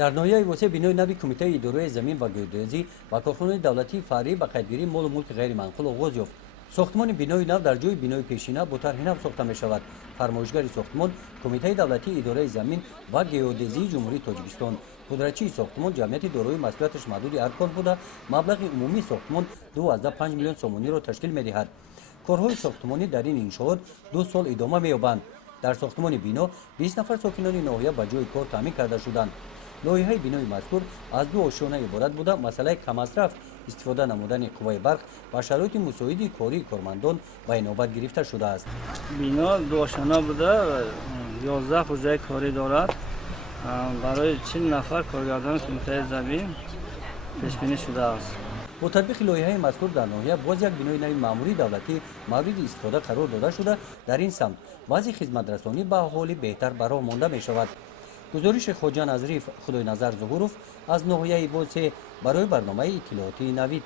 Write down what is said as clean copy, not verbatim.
дар ноҳияи восеъ бинои нави кумитаи идораи замин ва геодезӣ ва корхонаи давлатии фаръӣ ба қайдгирии молу мулки ғайриманқул оғоз ёфт. сохтмони бинои нав дар ҷойи бинои пешина бо тарҳи нав сохта мешавад. фармоишгари сохтмон кумитаи давлатии идораи замин ва геодезии ҷумҳурии тоҷикистон. пудрачии сохтмон ҷамъияти дорои масъулияташ маҳдуди аркон буда маблағи умумии сохтмон 2,5 млн сомониро ташкил медиҳад. корҳои сохтмонӣ дар ин иншоот 2 сол идома меёбанд. дар сохтмони бино 20 нафар сокинони ноҳия ба ҷои кор таъмин карда шуданд. лоиҳаи бинои мазкур аз ду ошёна иборат буда масъалаи камасраф истифода намудани қувваи барқ ва шароити мусоиди кории кормандон ба инобат гирифта шудааст. бино ду ошона буда 11 ҳуҷраи корӣ дорад. барои 40 нафар коргардони кумитаи замин пешбинӣ шудааст. бо татбиқи лоиҳаи мазкур дар ноҳия боз як бинои нави маъмурии давлатӣ мавриди истифода қарор дода шуда дар ин самт вазъи хизматрасонӣ ба аҳолӣ беҳтар ба роҳ монда мешавад. гузориши хоҷа Назриф Худойназар Зуҳуров аз ноҳияи восеъ барои барномаи иттилоотии Навид.